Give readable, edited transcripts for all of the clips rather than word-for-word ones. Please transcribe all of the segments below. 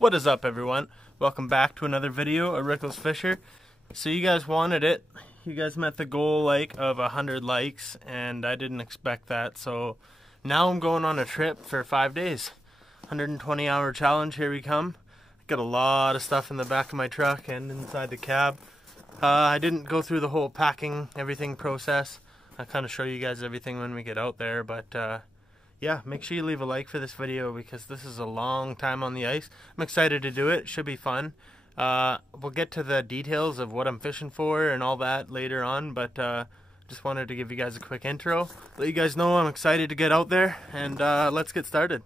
What is up, everyone? Welcome back to another video of Rickless Fisher. So you guys wanted it. You guys met the goal of 100 likes, and I didn't expect that. So now I'm going on a trip for 5 days. 120-hour challenge, here we come. Got a lot of stuff in the back of my truck and inside the cab. I didn't go through the whole packing everything process. I'll kind of show you guys everything when we get out there, but yeah, make sure you leave a like for this video because this is a long time on the ice. I'm excited to do it. It should be fun. We'll get to the details of what I'm fishing for and all that later on, but just wanted to give you guys a quick intro. Let you guys know I'm excited to get out there, and let's get started.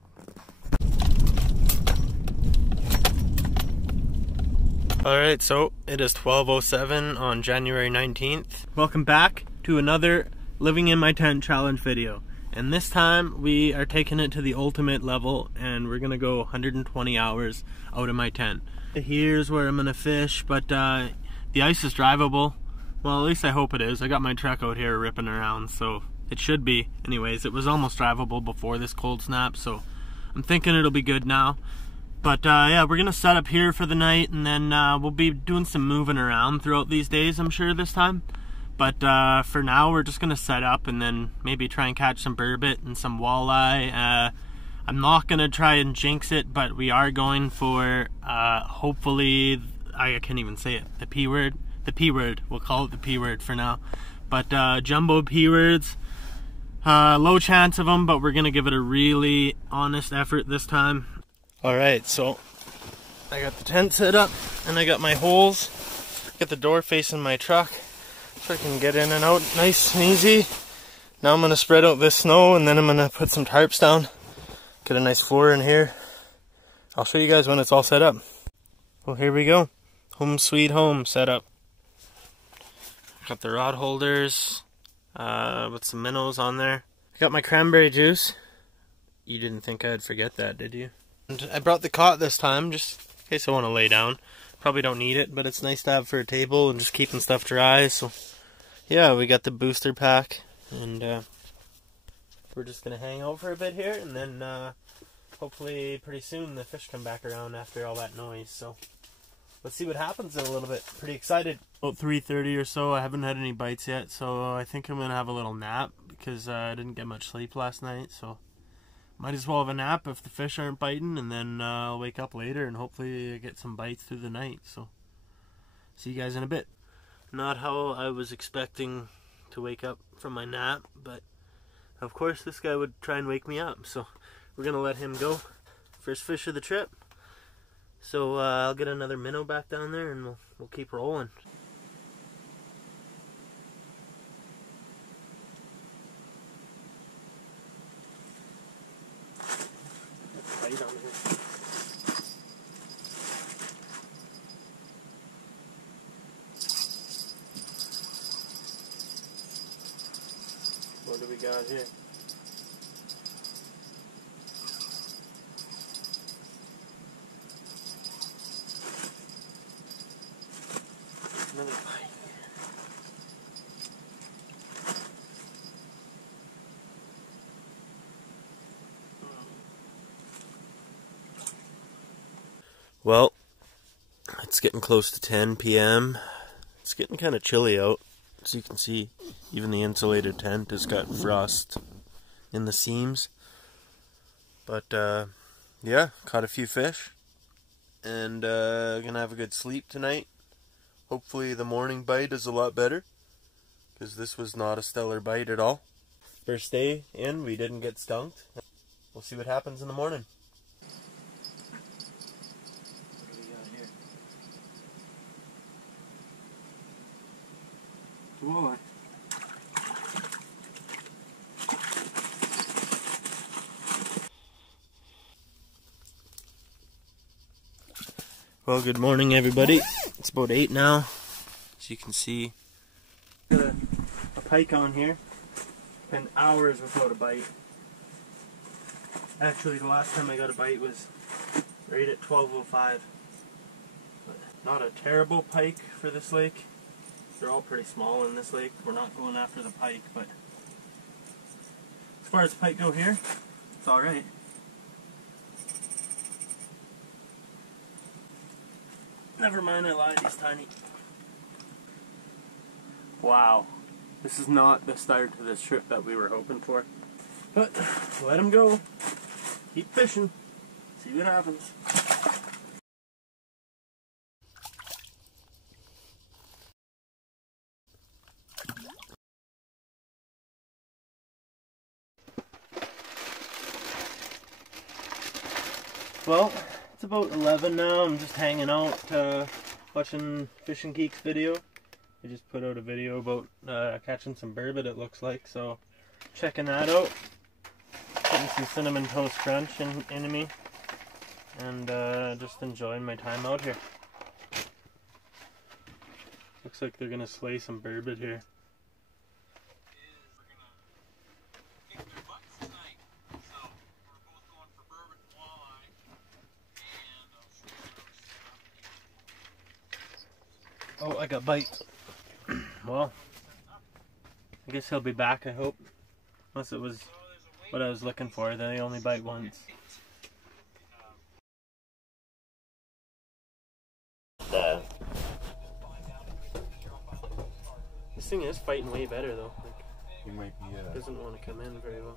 Alright, so it is 12:07 on January 19th. Welcome back to another Living in My Tent challenge video. And this time we are taking it to the ultimate level, and we're gonna go 120 hours out of my tent. Here's where I'm gonna fish, but the ice is drivable. Well, at least I hope it is. I got my truck out here ripping around, so it should be. Anyways, it was almost drivable before this cold snap, so I'm thinking it'll be good now. But yeah, we're gonna set up here for the night, and then we'll be doing some moving around throughout these days, I'm sure, this time. But for now, we're just gonna set up and then maybe try and catch some burbot and some walleye. I'm not gonna try and jinx it, but we are going for hopefully, I can't even say it, the P word. The P word, we'll call it the P word for now. But jumbo P words, low chance of them, but we're gonna give it a really honest effort this time. Alright, so I got the tent set up and I got my holes. Got the door facing my truck so I can get in and out nice and easy. Now I'm going to spread out this snow, and then I'm going to put some tarps down. Get a nice floor in here. I'll show you guys when it's all set up. Well, here we go. Home sweet home set up. Got the rod holders with some minnows on there. I got my cranberry juice. You didn't think I'd forget that, did you? And I brought the cot this time just in case I want to lay down. Probably don't need it, but it's nice to have for a table and just keeping stuff dry. So yeah, we got the booster pack, and we're just gonna hang out for a bit here, and then hopefully pretty soon the fish come back around after all that noise. So let's see what happens in a little bit. Pretty excited. About 3:30 or so. I haven't had any bites yet, so I think I'm gonna have a little nap because I didn't get much sleep last night. So might as well have a nap if the fish aren't biting, and then I'll wake up later and hopefully get some bites through the night. So see you guys in a bit. Not how I was expecting to wake up from my nap, but of course this guy would try and wake me up, so we're gonna let him go. First fish of the trip. So I'll get another minnow back down there, and we'll keep rolling. Right on here. What do we got here? Another bite. Well, it's getting close to 10 p.m. It's getting kind of chilly out. As you can see, even the insulated tent has got frost in the seams. But yeah, caught a few fish, and gonna have a good sleep tonight. Hopefully the morning bite is a lot better, because this was not a stellar bite at all. First day in, we didn't get skunked. We'll see what happens in the morning. What do we got here? Walleye. Well, good morning, everybody. It's about 8 now, as you can see. Got a pike on here. Been hours without a bite. Actually, the last time I got a bite was right at 12:05. But not a terrible pike for this lake. They're all pretty small in this lake. We're not going after the pike, but as far as pike go here, it's alright. Never mind, I lied, he's tiny. Wow. This is not the start to this trip that we were hoping for. But, let him go. Keep fishing. See what happens. Well, it's about 11 now. I'm just hanging out, watching Fishing Geeks video. I just put out a video about catching some burbot, it looks like, so checking that out. Getting some Cinnamon Toast Crunch into me, and just enjoying my time out here. Looks like they're gonna slay some burbot here. Oh, I got bite. Well, I guess he'll be back, I hope. Unless it was what I was looking for, they only bite once. This thing is fighting way better though. Like, he might be doesn't want to come in very well.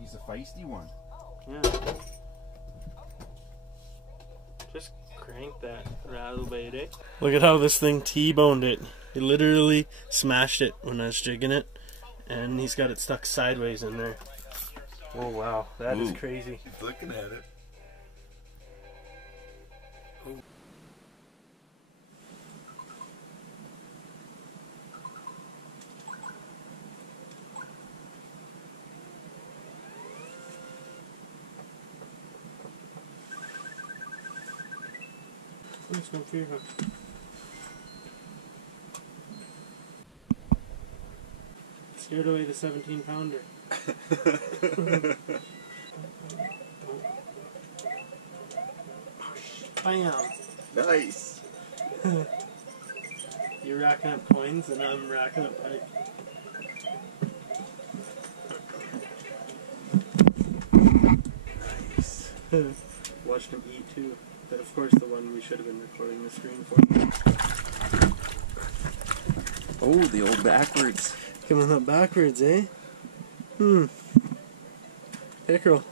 He's a feisty one. Yeah. Just crank that rattle bait, eh? Look at how this thing T-boned it. He literally smashed it when I was jigging it, and he's got it stuck sideways in there. Oh wow, that is crazy. He's looking at it. Oh. There's no fear hook. Scared away the 17-pounder. Bam! Nice! You're racking up coins and I'm racking up pike. Nice. Watched him eat too. But of course the one we should have been recording the screen for. Oh, the old backwards. Coming up backwards, eh? Pickerel.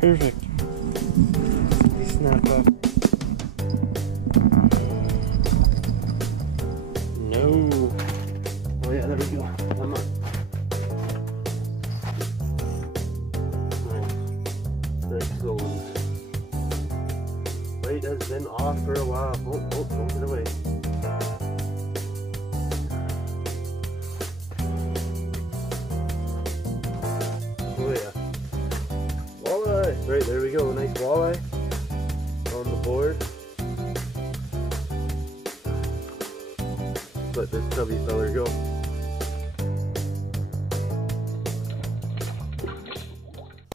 Perfect. He snap up. No. Oh yeah, there we go. Come on. Excellent. Weight has been off for a while. Oh, don't get away. Oh yeah. Walleye! Right, there we go. Nice walleye on the board. Let this chubby feller go.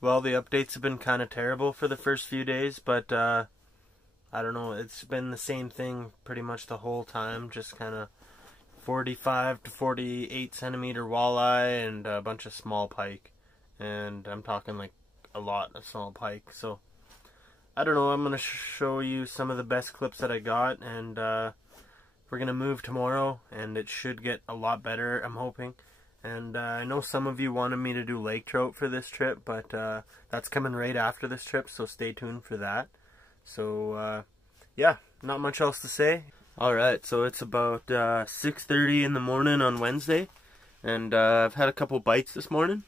Well, the updates have been kind of terrible for the first few days, but I don't know, it's been the same thing pretty much the whole time, just kind of 45 to 48 centimeter walleye and a bunch of small pike, and I'm talking like a lot of small pike. So I don't know, I'm going to show you some of the best clips that I got, and we're going to move tomorrow, and it should get a lot better, I'm hoping. And I know some of you wanted me to do lake trout for this trip, but that's coming right after this trip, so stay tuned for that. So, yeah, not much else to say. Alright, so it's about 6:30 in the morning on Wednesday, and I've had a couple bites this morning.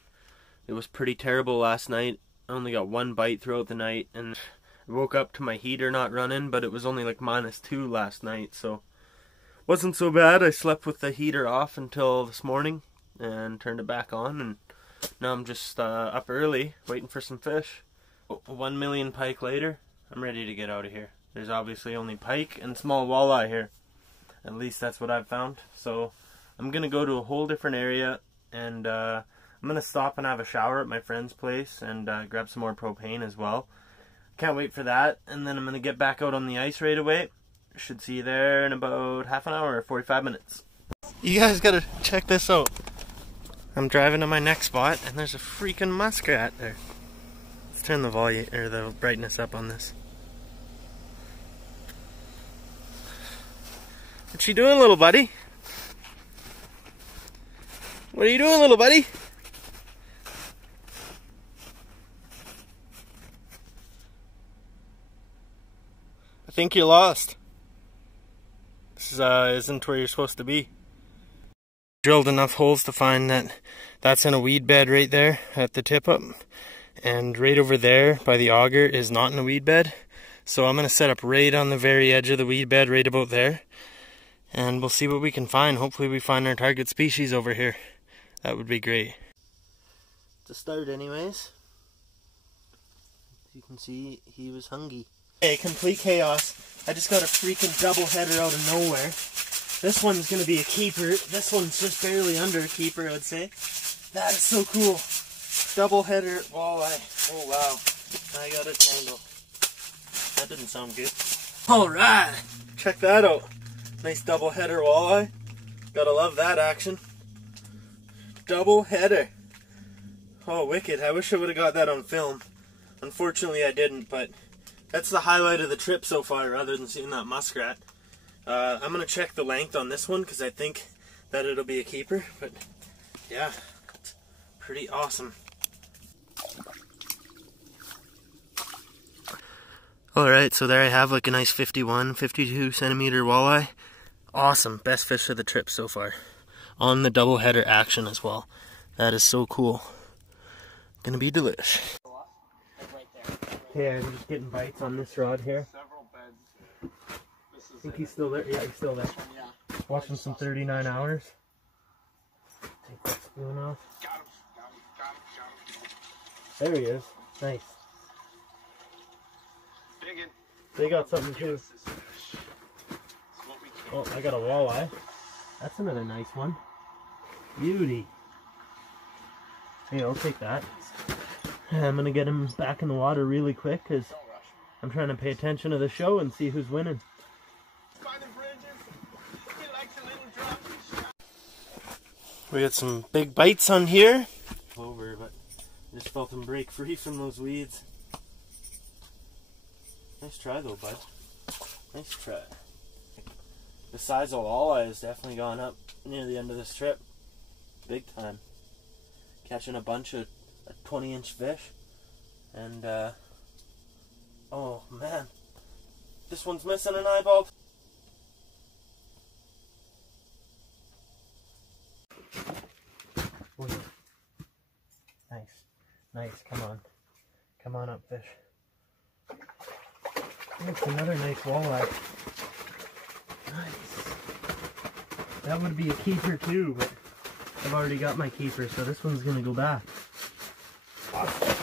It was pretty terrible last night. I only got one bite throughout the night, and I woke up to my heater not running, but it was only like -2 last night, so wasn't so bad. I slept with the heater off until this morning and turned it back on, and now I'm just up early waiting for some fish. 1 million pike later, I'm ready to get out of here. There's obviously only pike and small walleye here. At least that's what I've found. So I'm gonna go to a whole different area, and I'm gonna stop and have a shower at my friend's place and grab some more propane as well. Can't wait for that, and then I'm gonna get back out on the ice right away. Should see you there in about half an hour or 45 minutes. You guys gotta check this out. I'm driving to my next spot and there's a freaking muskrat there. Let's turn the volume or the brightness up on this. What you doing, little buddy? What are you doing, little buddy? I think you're lost. This isn't where you're supposed to be. Drilled enough holes to find that that's in a weed bed right there at the tip up, and right over there by the auger is not in a weed bed. So I'm gonna set up right on the very edge of the weed bed, right about there, and we'll see what we can find. Hopefully we find our target species over here. That would be great. To start anyways, you can see he was hungry. Hey, complete chaos. I just got a freaking double header out of nowhere. This one's gonna be a keeper. This one's just barely under a keeper, I would say. That is so cool. Double header walleye. Oh wow. I got a tangle. That didn't sound good. Alright. Check that out. Nice double header walleye. Gotta love that action. Double header. Oh, wicked. I wish I would have got that on film. Unfortunately I didn't, but that's the highlight of the trip so far, rather than seeing that muskrat. I'm going to check the length on this one because I think that it'll be a keeper, but yeah, it's pretty awesome. Alright, so there I have like a nice 51, 52 centimeter walleye. Awesome, best fish of the trip so far. On the double header action as well. That is so cool. Gonna be delish. Okay, I'm just getting bites on this rod here. I think he's still there. Yeah, he's still there. Watching some 39 hours. Take that spoon off. There he is. Nice. They got something too. Oh, I got a walleye. That's another nice one. Beauty. Hey, I'll take that. I'm gonna get him back in the water really quick because I'm trying to pay attention to the show and see who's winning. We got some big bites on here. Over, but I just felt him break free from those weeds. Nice try though, bud. Nice try. The size of walleye has definitely gone up near the end of this trip. Big time. Catching a bunch of 20-inch fish. And, oh man. This one's missing an eyeball. Oh, yeah. Nice. Nice, come on. Come on up, fish. That's another nice walleye. Nice. That would be a keeper too, but I've already got my keeper, so this one's gonna go back. Awesome.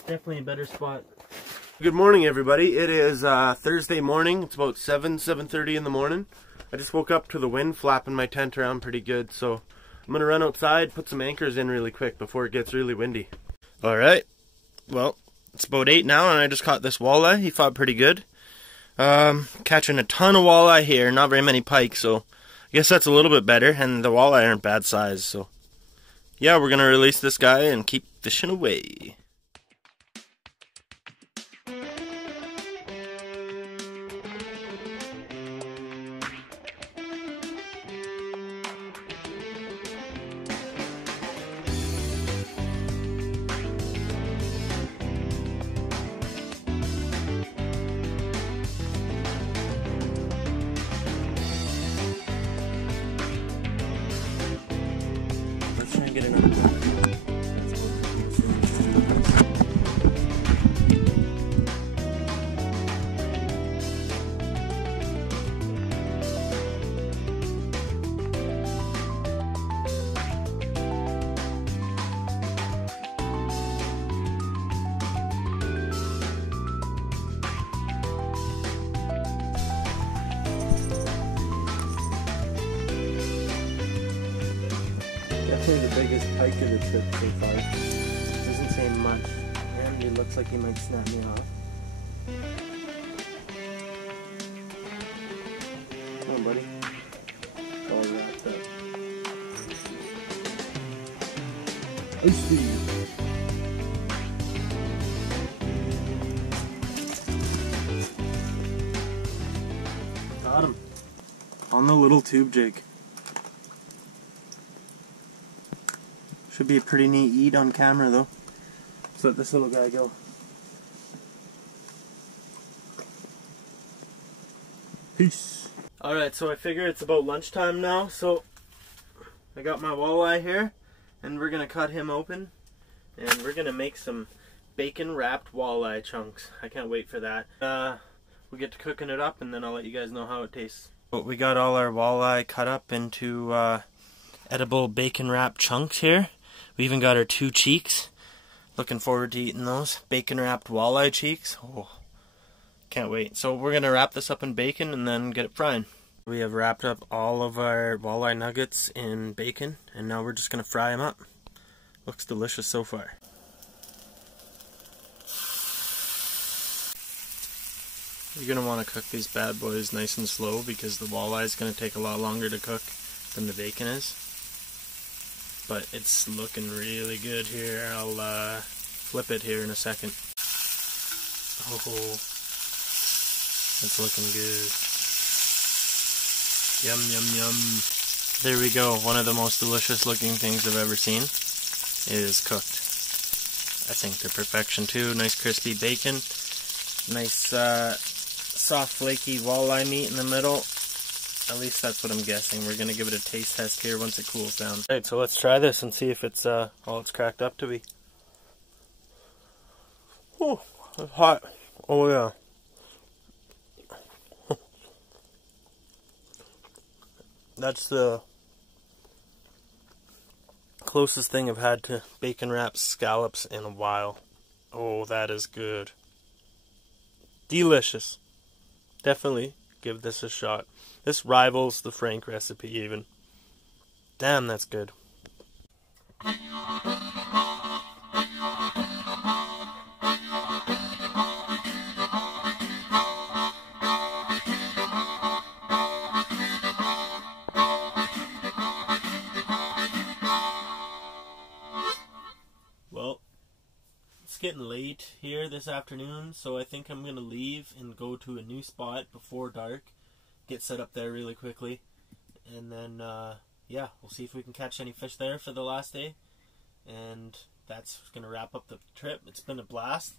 Definitely a better spot. Good morning, everybody. It is Thursday morning. It's about 7:30 in the morning. I just woke up to the wind flapping my tent around pretty good, so I'm gonna run outside, put some anchors in really quick before it gets really windy. Alright, well, it's about 8 now, and I just caught this walleye. He fought pretty good. Catching a ton of walleye here, not very many pike, so I guess that's a little bit better, and the walleye aren't bad size, so yeah, we're gonna release this guy and keep fishing away. Get another one. Definitely the biggest pike of the trip so far. Doesn't say much, and he looks like he might snap me off. Come on, buddy. All wrapped up. Got him. On the little tube jig. Should be a pretty neat eat on camera though. Let's let this little guy go. Peace. Alright, so I figure it's about lunchtime now, so I got my walleye here, and we're gonna cut him open, and we're gonna make some bacon wrapped walleye chunks. I can't wait for that. We'll get to cooking it up, and then I'll let you guys know how it tastes. But we got all our walleye cut up into edible bacon wrapped chunks here. We even got our 2 cheeks. Looking forward to eating those. Bacon wrapped walleye cheeks. Oh, can't wait. So we're going to wrap this up in bacon and then get it frying. We have wrapped up all of our walleye nuggets in bacon, and now we're just going to fry them up. Looks delicious so far. You're going to want to cook these bad boys nice and slow because the walleye is going to take a lot longer to cook than the bacon is. But it's looking really good here. I'll flip it here in a second. Oh, it's looking good. Yum, yum, yum. There we go. One of the most delicious looking things I've ever seen is cooked. I think they're perfection too. Nice crispy bacon. Nice soft flaky walleye meat in the middle. At least that's what I'm guessing. We're going to give it a taste test here once it cools down. Alright, so let's try this and see if it's all it's cracked up to be. Oh, it's hot. Oh yeah. That's the closest thing I've had to bacon wrapped scallops in a while. Oh, that is good. Delicious. Definitely give this a shot. This rivals the Frank recipe even. Damn, that's good. Well, it's getting late here this afternoon, so I think I'm going to leave and go to a new spot before dark. Get set up there really quickly, and then yeah, we'll see if we can catch any fish there for the last day, and that's gonna wrap up the trip. It's been a blast.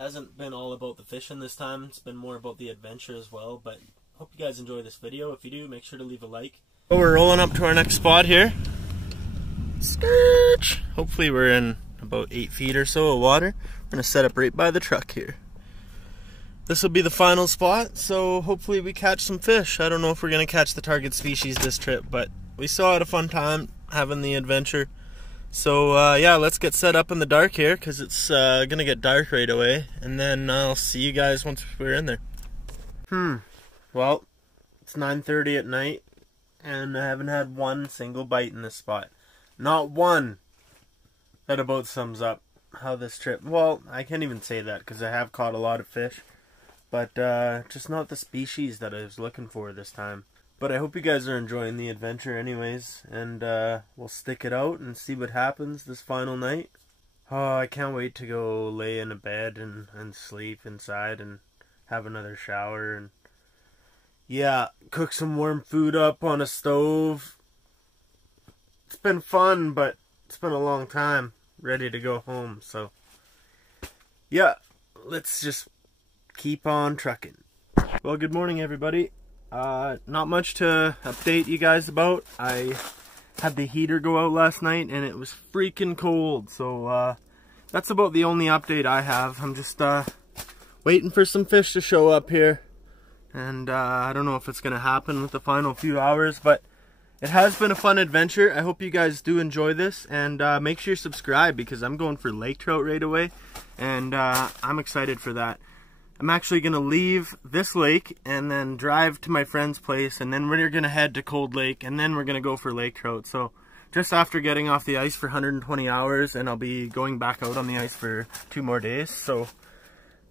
Hasn't been all about the fishing this time. It's been more about the adventure as well, but hope you guys enjoy this video. If you do, make sure to leave a like. So we're rolling up to our next spot here. Skirch! Hopefully we're in about 8 feet or so of water. We're gonna set up right by the truck here. This will be the final spot, so hopefully we catch some fish. I don't know if we're going to catch the target species this trip, but we still had a fun time having the adventure. So yeah, let's get set up in the dark here, because it's going to get dark right away, and then I'll see you guys once we're in there. Well, it's 9:30 at night, and I haven't had one single bite in this spot. Not one. That about sums up how this trip, well, I can't even say that, because I have caught a lot of fish. But just not the species that I was looking for this time. But I hope you guys are enjoying the adventure anyways. And we'll stick it out and see what happens this final night. Oh, I can't wait to go lay in a bed and sleep inside and have another shower. And yeah, cook some warm food up on a stove. It's been fun, but it's been a long time. Ready to go home, so yeah, let's just keep on trucking. Well, good morning everybody. Not much to update you guys about. I had the heater go out last night and it was freaking cold, so that's about the only update I have. I'm just waiting for some fish to show up here, and I don't know if it's gonna happen with the final few hours, but it has been a fun adventure. I hope you guys do enjoy this, and make sure you subscribe because I'm going for lake trout right away, and I'm excited for that. I'm actually going to leave this lake and then drive to my friend's place, and then we're going to head to Cold Lake, and then we're going to go for lake trout. So just after getting off the ice for 120 hours, and I'll be going back out on the ice for 2 more days. So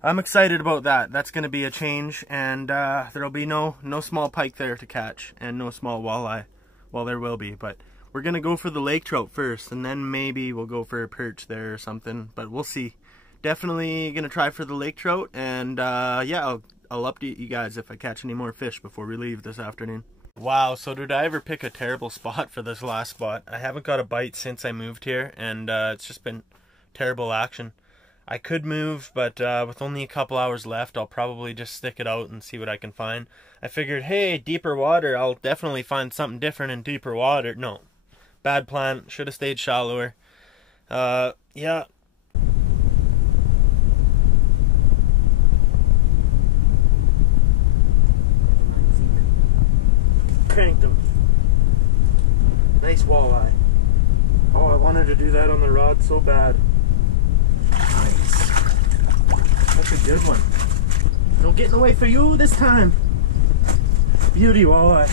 I'm excited about that. That's going to be a change, and there'll be no small pike there to catch, and no small walleye. Well, there will be, but we're gonna go for the lake trout first, and then maybe we'll go for a perch there or something, but we'll see. Definitely gonna try for the lake trout, and yeah, I'll update you guys if I catch any more fish before we leave this afternoon. Wow, so did I ever pick a terrible spot for this last spot? I haven't got a bite since I moved here, and it's just been terrible action. I could move, but with only a couple hours left, I'll probably just stick it out and see what I can find. I figured, hey, deeper water, I'll definitely find something different in deeper water. No, bad plan, should have stayed shallower. Yeah. Cranked him. Nice walleye. Oh, I wanted to do that on the rod so bad. Nice. That's a good one. No getting away for you this time. Beauty walleye.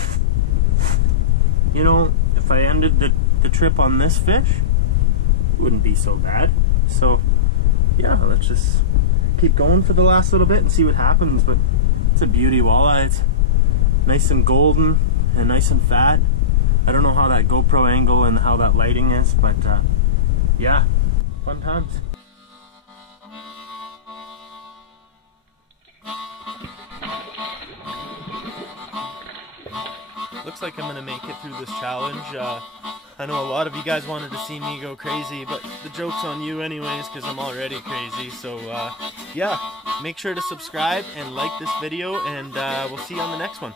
You know, if I ended the trip on this fish, it wouldn't be so bad. So, yeah, let's just keep going for the last little bit and see what happens. But it's a beauty walleye. It's nice and golden and nice and fat. I don't know how that GoPro angle and how that lighting is, but yeah, fun times. Looks like I'm gonna make it through this challenge. I know a lot of you guys wanted to see me go crazy, but the joke's on you anyways, because I'm already crazy. So yeah, make sure to subscribe and like this video, and we'll see you on the next one.